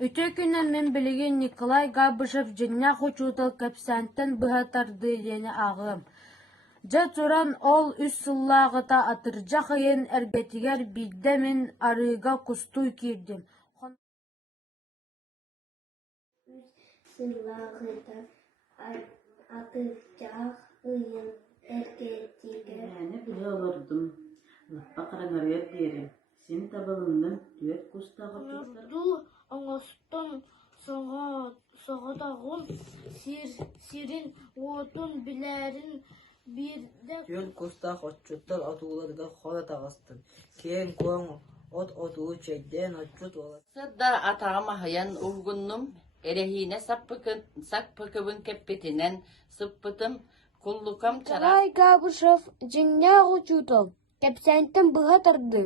Үтө күнен мен билигин Николай Габышев жиннях учутал капсанттан быһатарды диэни ағым. Жа туран ол үс сыллаагыта атыржа хайын эргетигер бидде мен арыга кустуй кирдим. Сыллаагыта атыржа хайын эргетигер. Yani bile olurdum. Lappa karangarıya derim. Sen tabalından düet kustağı tutlar. Ду оңостон соғотағын сирин отун билерин бирде Түйен кустах отчуттар отууларга хола тағыстыр. Кен коң отуу чейден отчут олар. Сыдда атағыма хаян угуннум, эрехине саппыкыбын кеппетинен сыппытым, куллукам чара. Николай Габышев жиннях учутал капсанттан быһатарды.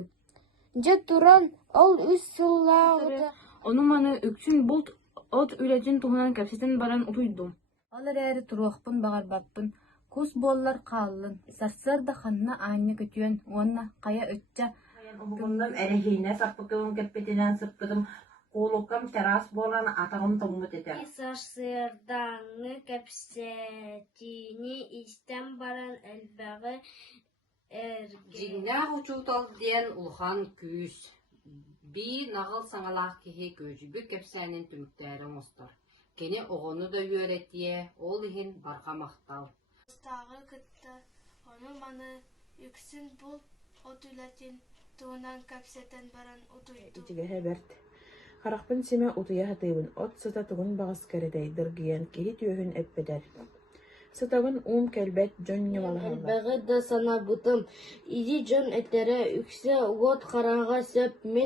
Жа туран ол үс сыллаагыта Onun manı öksün bolt ot ülecin tuğunan kapseten baran utuydum. Алар әрі туруақпын бағарбаппын. Кус боллар қаллын. Сарсар да ханна аня көтүйен, онна қая өтча. Ubundum erehine sapıkımın kepetinden sıppıdım. Kulukam teras bolan atağım tombut eder. Сарсырдаңы кәпсәтини истен баран әлбәғі әрге. Жиннах учутал диэн улхан күүс. Би нағыл саңалақ кеhe көжүбү кепсәнин түмүктәрін остар. Кені оғыны да үйөретие, ол ихин барға мақтал. Стағы кытта, оны маны үксін бұл отулатын туынан кәпсәтен баран утуйду. Итигэһэ бэрт. Харахпын симе утуя хатыыбын от сыта тугун багас кэрэдэй дыргыйан киһи түөһүн эппедэр. Сытагын уум кэлбэт дьон ньамалаһалла. Әлбәғі да санабытым. Иди жон әтәрі үксе уот қараға сөп мен